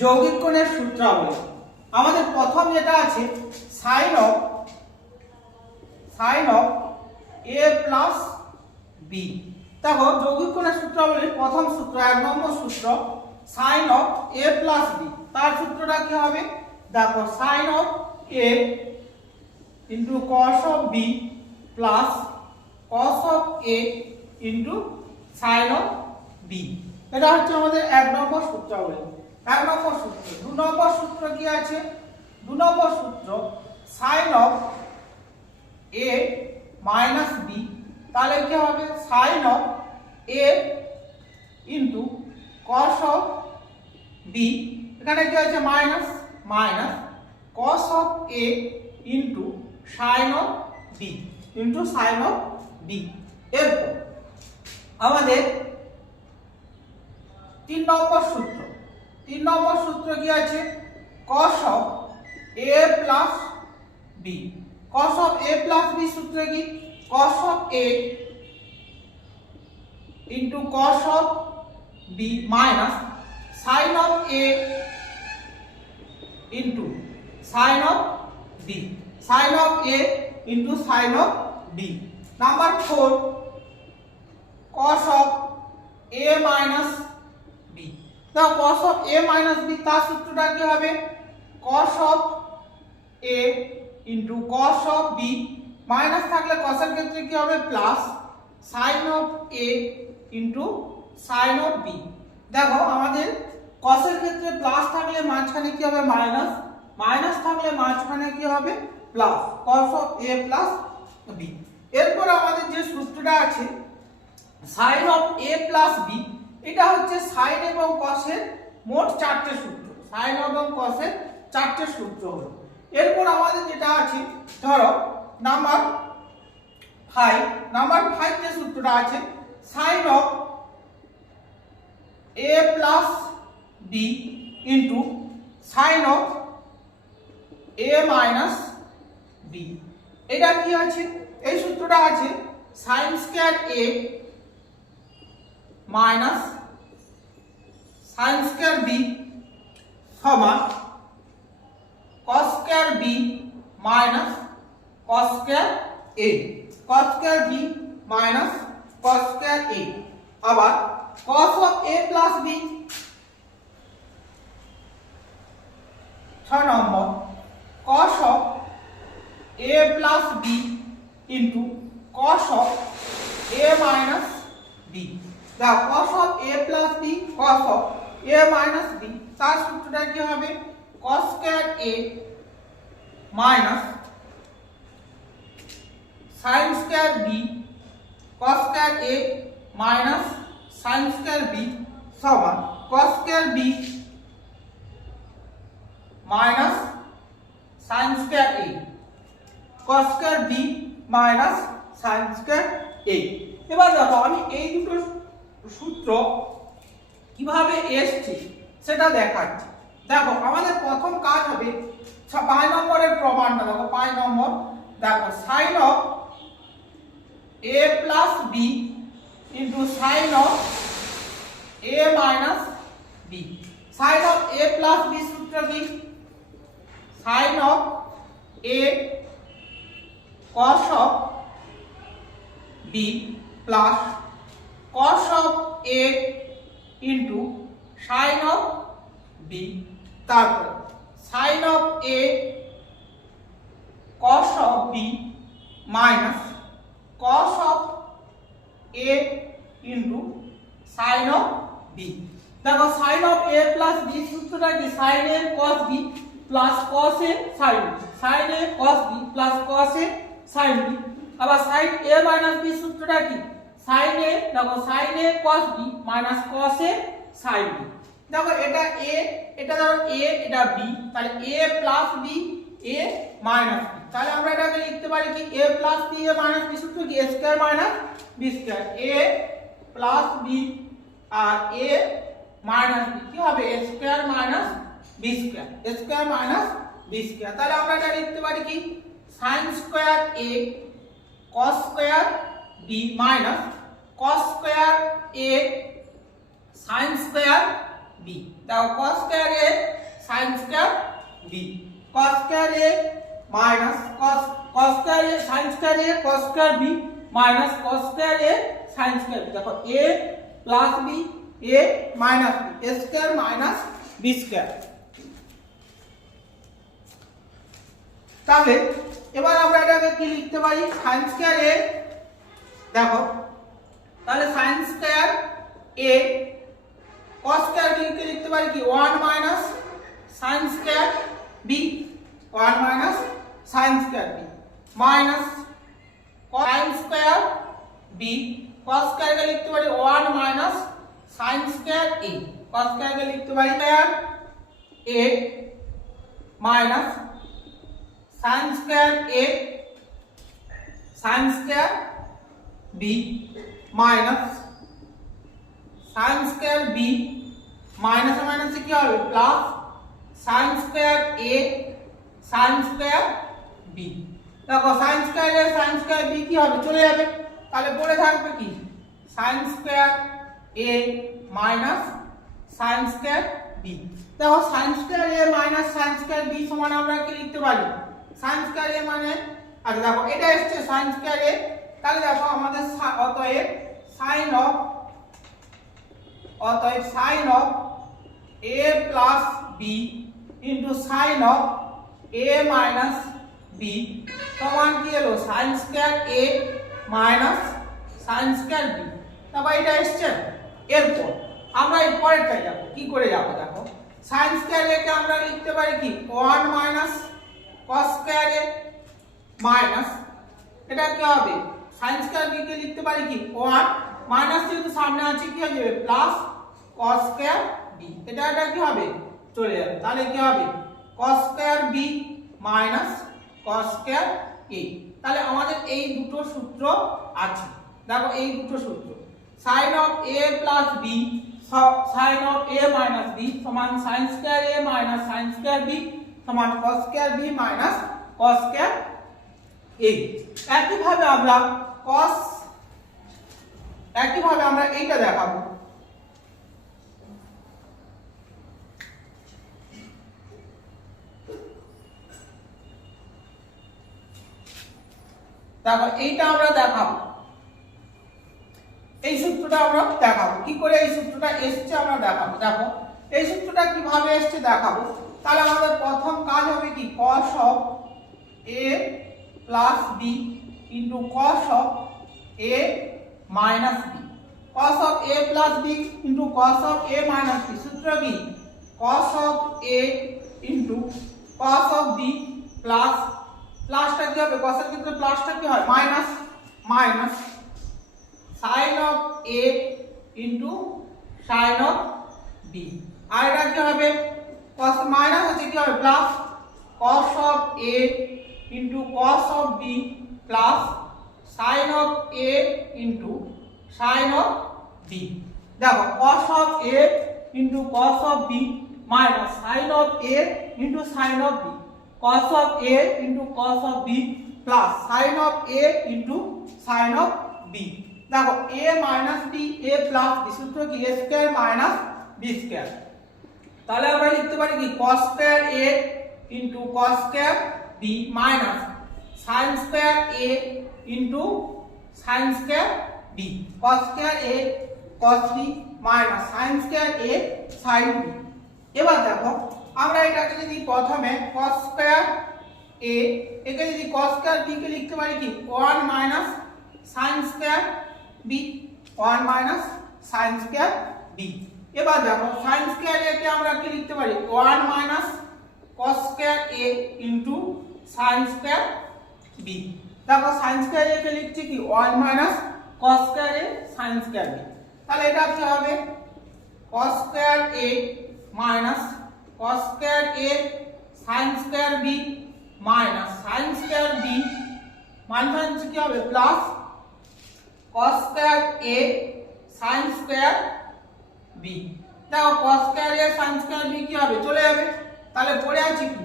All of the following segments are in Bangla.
যৌগিক কোণের সূত্রাবলী। আমাদের প্রথম যেটা আছে sin of a plus b। দেখো যৌগিক কোণের সূত্রাবলীর প্রথম সূত্র 1 নম্বর সূত্র sin of a plus b। তার সূত্রটা কি হবে? দেখো sin of a into cos of b plus cos of a into sin of b। এটা হচ্ছে আমাদের 1 নম্বর সূত্রাবলী। 1 নম্বর সূত্র। 2 নম্বর সূত্র কি আছে? 2 নম্বর সূত্র sin of a minus b। তাহলে কি হবে? sin of a into cos of b। এখানে কি আছে? Minus minus cos of a into sin of b into sin of b। এরপর আমাদের 3 নম্বর সূত্র। 3 নম্বর সূত্র কি আছে? cos of a plus b। cos of a plus b সূত্র কি? cos of a into cos of b minus sin of a into sin of b। sin of a into sin of b। Number 4 cos of a minus b। now cos of a minus b তার সূত্রটা কি হবে? cos of a into cos of b minus থাকলে cos এর ক্ষেত্রে কি হবে? Plus sin of a into sin of b। দেখো আমাদের cos এর ক্ষেত্রে প্লাস থাকলে মাঝখানে কি হবে? মাইনাস, মাইনাস থাকলে মাঝখানে কি হবে? Plus cos of a plus b। এরপর আমাদের যে সূত্রটা আছে sin of a plus b, এটা হচ্ছে sin এবং cos এর মোট 4টে সূত্র। sin এবং cos এর 4টে সূত্র হলো। এরপর আমাদের যেটা আছে ধরো নাম্বার 5 যে সূত্রটা আছে sin of a plus b into sin of a minus b। এটা কি আছে? এই সূত্রটা আছে sin square a minus sin square b সমান cos square b minus cos square a। cos square b minus cos square a। আবার cos of a plus b 6 number cos of a plus b into cos of a minus b। the cos of a plus b cos of a minus b তার সূত্রটা কি হবে? cos square a minus sin square b cos square a minus sin square b সমান cos square b minus sin square a। cos square b minus sin square a। এবার দেখো আমি এই দুটো সূত্র কিভাবে এসছে সেটা দেখাচ্ছি। দেখো আমাদের প্রথম কাজ হবে 5 নম্বরের প্রমাণটা। দেখো 5 নম্বর দেখো sin of a plus b into sin of a minus b। sin of a plus b সূত্র কি? sin of a cos of b plus cos of a into sin of b। তারপর sin of a cos of b minus cos of a into sin of b। দেখো sin of a plus b সূত্রটা কি? sin a cos b plus cos a sin b। sin a cos b plus cos a sin b। আবার sin a minus b সূত্রটা কি? sin a দেখো sin a cos b minus cos a sin b। দেখো এটা a, এটা ধরো a, এটা b, তাহলে a plus b a minus b। তাহলে আমরা এটাকে লিখতে পারি কি? a plus b a minus b সূত্র কি? a square minus b square। a plus b R a minus b কি হবে? a square minus b square। a square minus b square। তাহলে আমরা এটা লিখতে পারি কি? sin square a cos square b minus cos square a sin square b। B. দেখো cos square a sin square b, cos square a minus cos square a sin square a cos square b minus cos square a sin square b. দেখো a plus b a minus b, a square minus b square. তাহলে এবার আমরা এটাকে কি লিখতে পারি, sin স্কয়ার এ, দেখো তাহলে sin square a cos square b কে লিখতে পারি কি 1 minus sin square b, 1 minus sin square b minus sin square b cos square কে লিখতে পারি 1 minus sin square a, cos square কে লিখতে পারি square a minus sin square a sin square b minus sin square b minus মাইনাসে কি হবে plus sin square a sin square b। দেখো sin square a sin square b কি হবে, চলে যাবে, তাহলে পড়ে থাকবে কি sin square a minus sin square b। দেখো sin square a minus sin square b সমান আমরা কি লিখতে পারি, sin স্কয়ার a মানে, আচ্ছা দেখো এটা এসছে sin স্কয়ার a, তাহলে দেখো আমাদের অতএব sin of a plus b into sin of a minus b সমান কি হলো sin square a minus sin square b। তারপর এটা এসছে, এরপর আমরা এই পরেরটা যাব, কি করে যাব, দেখো sin স্কয়ার a কে আমরা লিখতে পারি কি 1 minus cos square a minus, এটা কি হবে sin স্কয়ার b কে লিখতে পারি কি 1 মাইনাস, যেহেতু সামনে আছে কি হয়ে যাবে প্লাস cos স্কয়ার b, এটা কি হবে চলে যাবে, তাহলে কি হবে cos square b minus cos square a। তাহলে আমাদের এই দুটো সূত্র আছে, দেখো এই দুটো সূত্র sin of a plus b sin of a minus b সমান sin square a minus sin square b সমান cos square b minus cos square a। একইভাবে আমরা এইটা দেখাবো, দেখো এইটা আমরা দেখাবো, এই সূত্রটা আমরা দেখাবো, কি করে এই সূত্রটা এসছে আমরা দেখাবো। দেখো এই সূত্রটা কিভাবে এসছে দেখাবো, তাহলে আমাদের প্রথম কাজ হবে কি cos of a plus b into cos of a minus b, cos of a plus b into cos of a minus b, সূত্র কি cos of a into cos of b plus, প্লাসটা কি হবে, cos এর ক্ষেত্রে প্লাসটা কি হয় minus, minus sin of a into sin of b, আর এটা কি হবে cos মাইনাস হচ্ছে কি হবে plus cos of a into cos of b plus sin of a into sin of b। দেখো cos of a into cos of b minus sin of a into sin of b, cos of a into cos of b plus sin of a into sin of b। দেখো a minus b a plus b, সূত্র কি a square minus b square. তাহলে আমরা লিখতে পারি কি cos square a into cos square b minus sin square a into sin square b, cos square a cos b minus sin square a sin b। এবার দেখো আমরা এটাকে যদি প্রথমে cos স্কয়ার a একে যদি cos স্কয়ার b কে লিখতে পারি কি 1 minus sin square b, 1 minus sin square b। এবার দেখো sin স্কয়ার a কে আমরা কি লিখতে পারি 1 minus cos square a into sin square b। দেখো sin স্কয়ার a কে লিখছি কি 1 minus cos square a sin square b, তাহলে এটা কি হবে cos square a minus cos square a sin square b minus sin square b minus কি হবে plus cos square a sin square b। দেখো cos square a sin square b কি হবে চলে যাবে, তাহলে পড়ে আছে কি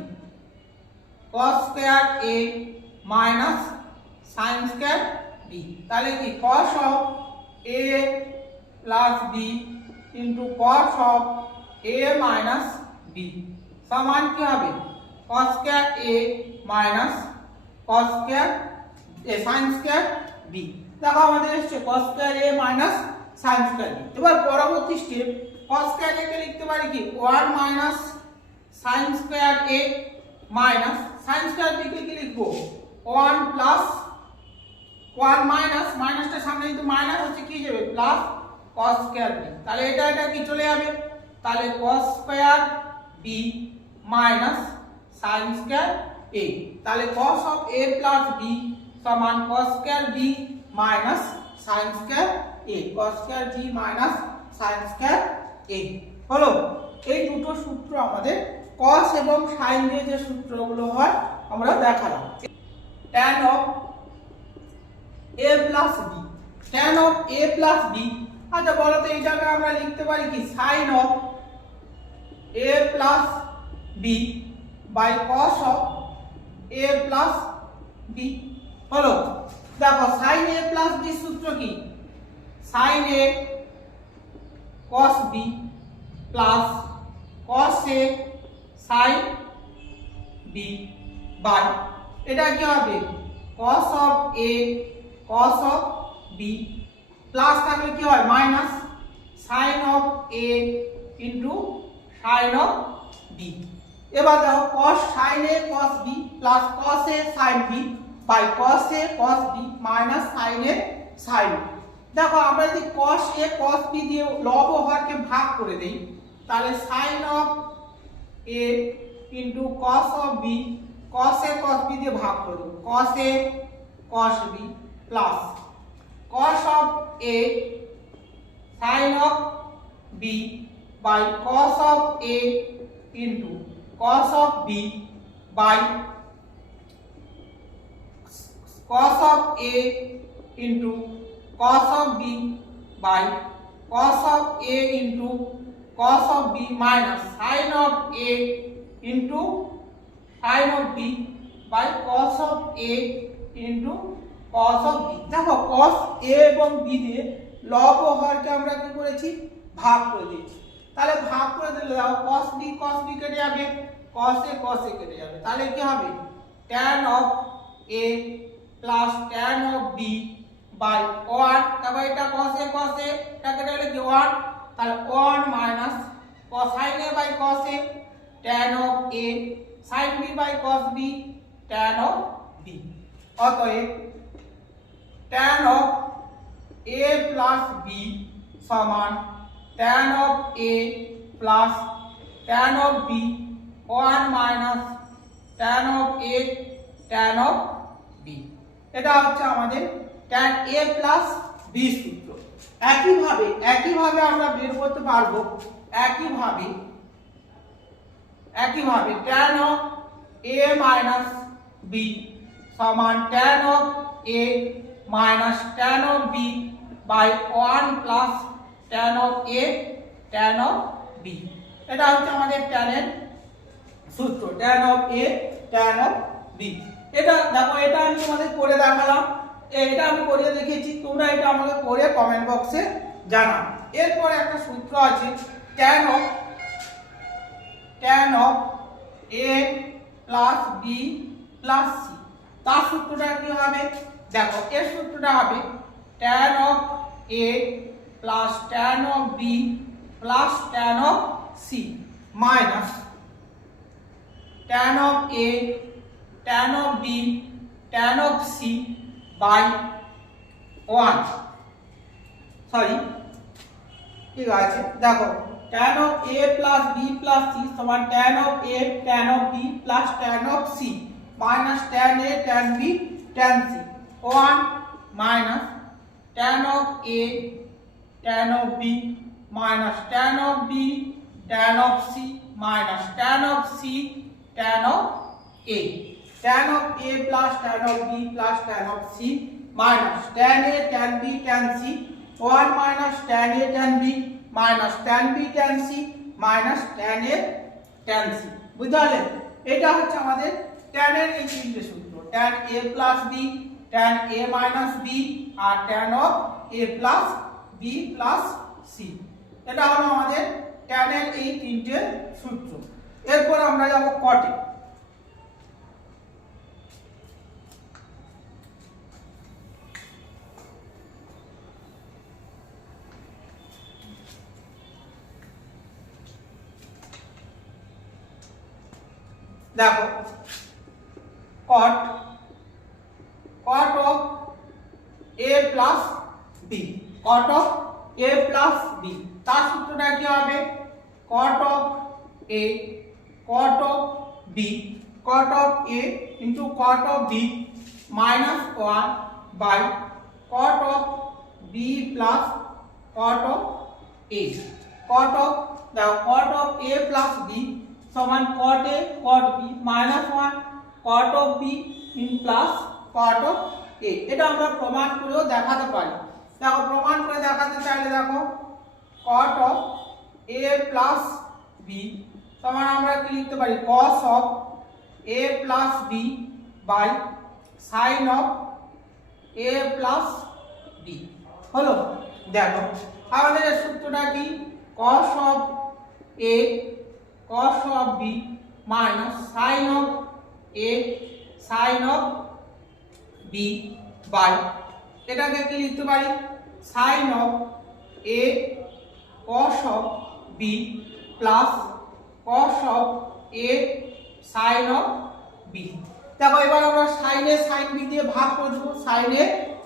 cos square a minus sin square b, তাহলে কি cos of a plus b into cos of a minus b সমান কি হবে cos square a minus cos square sin square b। দেখো আমাদের এসেছে cos square a minus sin square b। এবার পরবর্তী স্টেপ cos স্কয়ার a কে লিখতে পারি কি 1 minus sin square a minus sin square b কে কি লিখবো 1 প্লাস 1 মাইনাস মাইনাসটা সামনে কিন্তু মাইনাস হচ্ছে কি যাবে প্লাস cos স্কয়ার b। তাহলে এটা কি চলে যাবে তাহলে cos square b minus sin square a। তাহলে cos of a plus b সমান cos square b minus sin square a। cos square b minus sin square a হলো। এই দুটো সূত্র আমাদের cos এবং sin দিয়ে যে সূত্রগুলো হয় আমরা দেখালাম। tan of a plus b tan of a plus b আচ্ছা বলো তো এইটাকে আমরা লিখতে পারি কি sin of a plus b by cos of a plus b হলো। দেখো sin a plus b সূত্র কি sin a cos b plus cos a sin b by এটা কি হবে cos of a cos of b plus থাকলে কি হয় minus sin of a into sin of b। এবার দেখো cos sin a cos b plus cos a sin b by cos a cos b minus sin a sin b। দেখো আমরা যদি cos a cos b দিয়ে লব ও হরকে ভাগ করে দেই তাহলে sin of a into cos of b cos a cos b দিয়ে ভাগ করে দেব cos a cos b plus cos of a sin of b by cos of a into cos of b by cos of a into cos of b by cos of a into cos of b minus sin of a into sin of b by cos of a into cos of b। দেখো cos a এবং b দিয়ে লব ও হরকে আমরা কি করেছি ভাগ করে দিয়েছি। তাহলে ভাগ করে দিলে দেখো cos b কেটে যাবে cos a কেটে যাবে তাহলে কি হবে tan of a plus tan of b by 1 তারপর এটা cos a এটা কেটে গেলে কি 1 তাহলে 1 minus cos sin a by cos a tan of a sin b by cos b tan of b। অতএব tan of a plus b সমান tan of a plus tan of b 1 minus tan of a tan of b। এটা হচ্ছে আমাদের tan a plus b সূত্র। একইভাবে আমরা বের করতে পারবো একইভাবে tan of a minus b সমান tan of a minus tan of b by 1 plus tan of a tan of b। এটা হচ্ছে আমাদের tan এর সূত্র tan of a tan of b। এটা দেখো এটা আমি তোমাদের করে দেখালাম এটা আমি করে দেখিয়েছি তোমরা এটা আমাকে করে কমেন্ট বক্সে জানাও। এরপর একটা সূত্র আছে tan of a plus b plus c তার সূত্রটা কি হবে দেখো এর সূত্রটা হবে tan of a plus tan of b plus tan of c minus tan of a tan of b tan of c by 1 sorry ঠিক আছে দেখো tan of a plus b plus c সমান tan of a tan of b plus tan of c minus tan a tan b tan c 1 minus tan of a tan of b minus tan of b tan of c minus tan of c tan of a tan of a plus tan of b plus tan of c minus tan a tan b tan c 1 minus tan a tan b minus tan b tan c minus tan a tan c। বুঝলে এটা হচ্ছে আমাদের tan এর এই তিনটে সূত্র tan a plus b tan a minus b R tan of a plus b plus c। এটা হলো আমাদের tan এর এই তিনটে সূত্র। এরপর আমরা যাব কটে। দেখো cot of a plus b, cot of a plus b, তার সূত্রটা কি হবে? cot of a cot of b, cot of a into cot of b minus 1 by cot of b plus cot of a, cot of a plus b সমান cot a cot b minus 1 cot of b in plus cot of a। এটা আমরা প্রমাণ করেও দেখাতে পারি। দেখো প্রমাণ করে দেখাতে চাইলে দেখো cot of a plus b সমান আমরা কি লিখতে পারি? cos of a plus b by sin of a plus b হলো। দেখো আমাদের সূত্রটা কি? cos of a cos of b minus sin of a sin of b by এটাকে কি লিখতে পারি? sin of a cos of b plus cos of a sin of b। দেখো এবার আমরা sin a sin b দিয়ে ভাগ করে দেব, sin a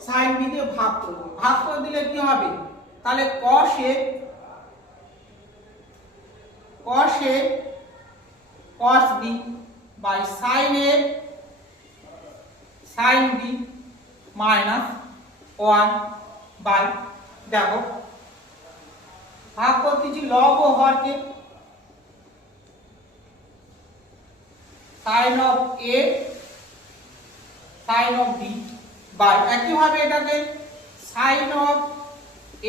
sin b দিয়ে ভাগ করব। ভাগ করে দিলে কি হবে? তাহলে cos a cos b by sin a sin b minus 1 by দেখো ভাগ করতেছি লব ও হরকে sin of a sin of b by একইভাবে এটাকে sin of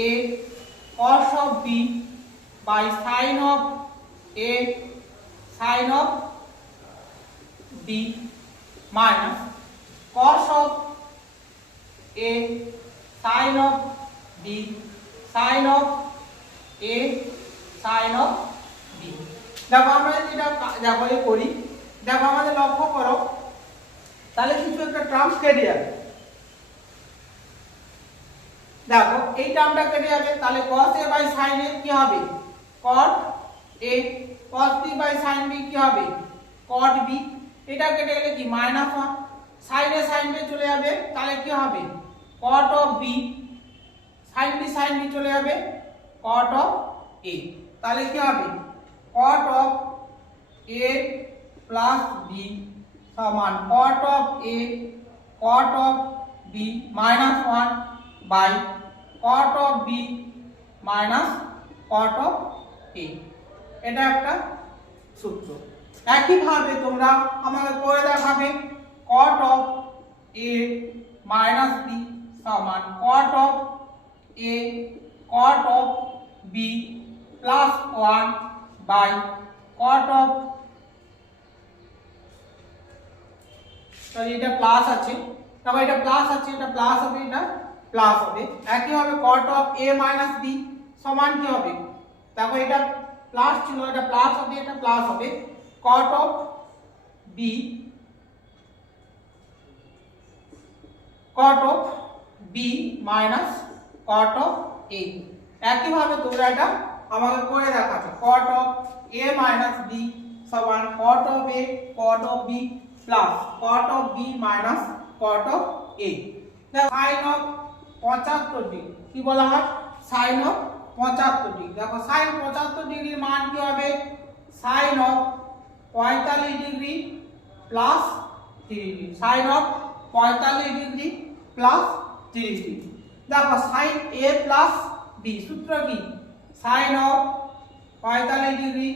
a cos of b by sin of a sin of b minus cos of a sin of b sin of a sin of b। দেখো আমরা এটা দেখো এই করি, দেখো আমাদের লক্ষ্য করো তাহলে কিছু একটা টার্মস কেটে যাবে। দেখো এই টার্মটা কেটে যাবে, তাহলে cos a by sin a কি হবে? cot a, cos b by sin b কি হবে? cot b। এটা কেটে গেলে কি -1 sin a sin b চলে যাবে, তাহলে কি হবে? cot of b sin b চলে যাবে cot of a, তাহলে কি হবে? cot of a plus b সমান cot of a cot of b minus 1 by cot of b minus cot of a। এটা একটা সূত্র। একইভাবে তোমরা আমাকে করে দেখাবে cot of a minus b সমান cot of a cot of b plus 1 by cot of এটা প্লাস আছে, তবে এটা প্লাস আছে, এটা প্লাস হবে, এটা প্লাস হবে। একইভাবে cot of a minus b সমান কি হবে? দেখো এটা প্লাস ছিল, এটা প্লাস হবে, এটা প্লাস হবে cot of b minus cot of a। একইভাবে তোমরা এটা আমাকে করে দেখাবে cot of a minus b সমান cot of a cot of b plus cot of b minus cot of a। দেখো sin of 75 ডিগ্রি কি বলা হয়? sin of 75 degree. দেখো sin 75 ডিগ্রির মান কি হবে? sin of 45 degree plus 30 degree, sin of 45 degree plus 30 degree. দেখো sin a plus b সূত্র কি? sin of 45 ডিগ্রি,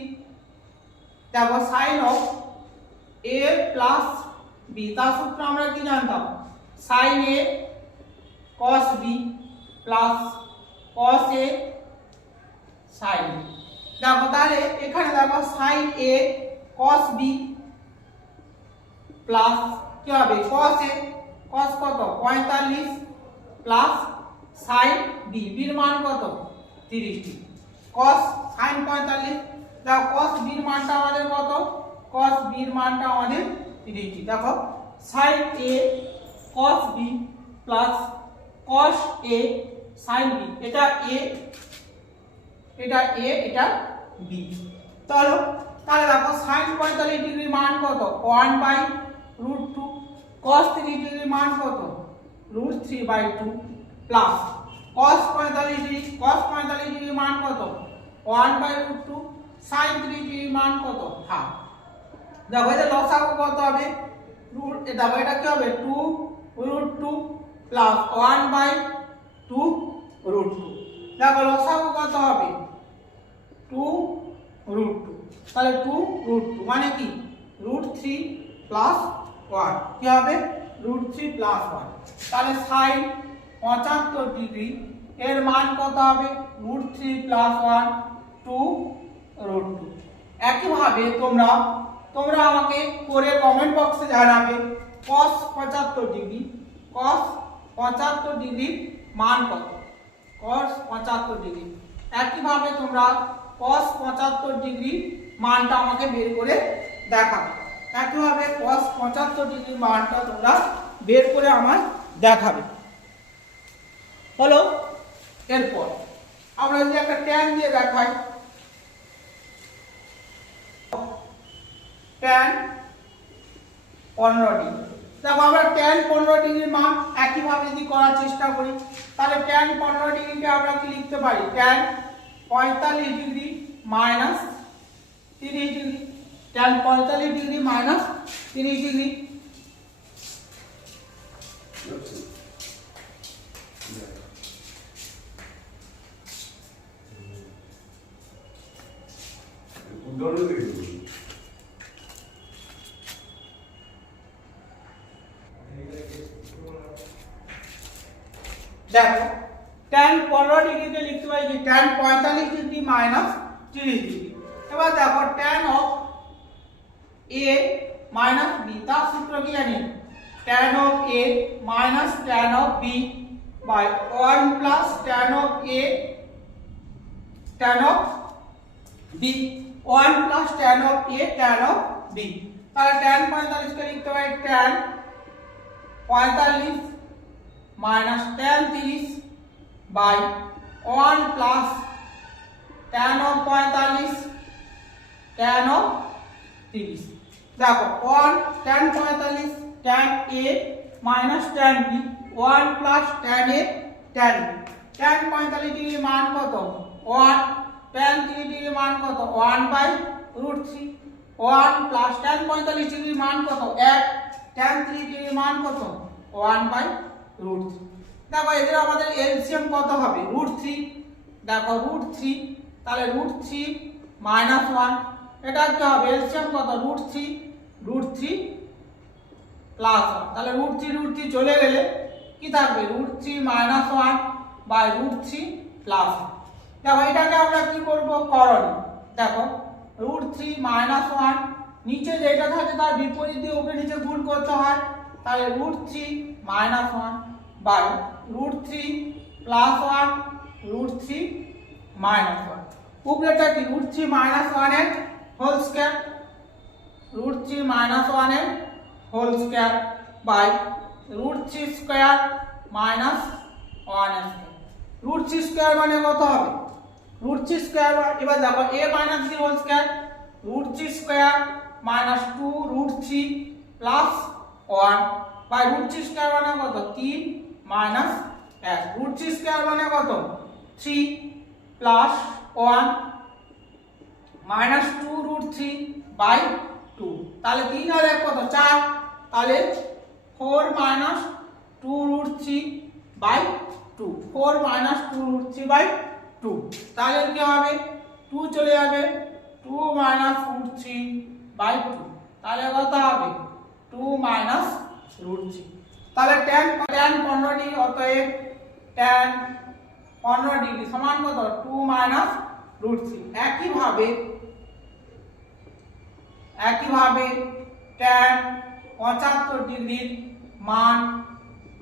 দেখো sin of a plus b তার সূত্র আমরা কি জানতাম? sin a cos b plus cos a sin b। দেখো তাহলে এখানে দেখো sin a cos b plus কি হবে? cos a cos কত? 45 প্লাস sin b, b এর মান কত? 30 ডিগ্রি। cos sin 45 দেখো cos b এর মানটা আমাদের কত cos b এর মানটা আমাদের 30 দেখো sin a cos b plus cos a sin b এটা a এটা b তাহলে দেখো sin 45 ডিগ্রির মান কত 1/√2 cos 30 ডিগ্রির মান কত √3/2 প্লাস cos 45 ডিগ্রির মান কত 1/√2 sin 30 ডিগ্রির মান কত হাফ দেখো এটা লসাগু কত হবে দেখো এটা কি হবে 2√2 প্লাস 1/2√2 দেখো লসাগু কত হবে 2√2 তাহলে 2√2 মানে কি √3 প্লাস 1 কি হবে √3 প্লাস 1 তাহলে sin 75 ডিগ্রি এর মান কত হবে √3 প্লাস 1 2√2 একইভাবে তোমরা আমাকে করে কমেন্ট বক্সে জানাবে cos 75 ডিগ্রির মান কত cos 75 ডিগ্রি একইভাবে তোমরা cos 75 ডিগ্রি মানটা আমাকে বের করে দেখাবে একইভাবে cos 75 ডিগ্রির মানটা তোমরা বের করে আমার দেখাবে হলো এরপর আমরা যদি একটা tan দিয়ে দেখাই tan 15 ডিগ্রি দেখো আমরা tan 15 ডিগ্রির মান একইভাবে যদি করার চেষ্টা করি তাহলে tan 15 ডিগ্রিকে আমরা কি লিখতে পারি tan 45 degree minus 30 degree tan 45 degree minus 30 degree দেখো tan 15 ডিগ্রিকে লিখতে পারি যে tan 45 ডিগ্রি মাইনাস 30 ডিগ্রি এবার দেখো tan of a minus b তার সূত্র কি জানি tan of a minus tan of b by 1 plus tan of a tan of b 1 plus tan of a tan of b তাহলে tan 45 কে লিখতে পারি tan 45 minus tan 30 by 1 plus tan of 45 tan of 30 দেখো 1 tan 45 tan a minus tan b 1 plus tan a tan b tan 45 ডিগ্রির মান কত 1 tan 30 ডিগ্রির মান কত 1/√3 1 plus tan 45 ডিগ্রির মান কত 1 tan 30 ডিগ্রির মান কত 1/√3 দেখো এদের আমাদের এলসিএম কত হবে √3 দেখো √3 তাহলে √3 minus 1 এটা কি হবে এলসিএম কত √3 প্লাস 1 তাহলে √3 চলে গেলে কি থাকবে √3 minus 1 by √3 প্লাস 1 দেখো এটাকে আমরা কি করব করণীয় দেখো √3 minus 1 নিচে যেটা থাকে তার বিপরীত দিয়ে উপরে নিচে গুণ করতে হয় তাহলে √3 minus 1 by √3 plus 1 √3 minus 1 উপরেটা কি √3 minus 1 এর হোল স্কয়ার √3 minus 1 এর whole square by √3 square minus 1 এর √3 স্কয়ার মানে কত হবে √3 স্কয়ার এবার দেখো a minus b whole square √3 square minus 2 √3 plus 1 by √3 square মানে কত 3 minus 1 √3 স্কয়ার মানে কত 3 plus 1 minus 2 √3 by 2 তাহলে 3 আর 1 কত 4 তাহলে 4 minus 2 √3 by 2 4 minus 2 √3 by 2 তাহলে কি হবে 2 চলে যাবে 2 minus √3 by 2 তাহলে কত হবে 2 minus √3 তাহলে tan 15 ডিগ্রি অতএব tan 15 ডিগ্রি সমান কত 2 minus √3 একইভাবে tan 75 ডিগ্রির মান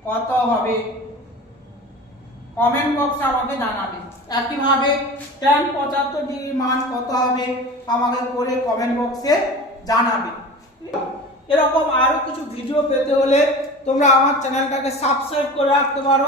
কত হবে কমেন্ট বক্সে আমাকে জানাবেন। একইভাবে tan 75 ডিগ্রি মান কত হবে আমাকে করে কমেন্ট বক্সে জানাবে। এরকম আরো কিছু ভিডিও পেতে হলে তোমরা আমার চ্যানেলটাকে সাবস্ক্রাইব করে রাখতে পারো।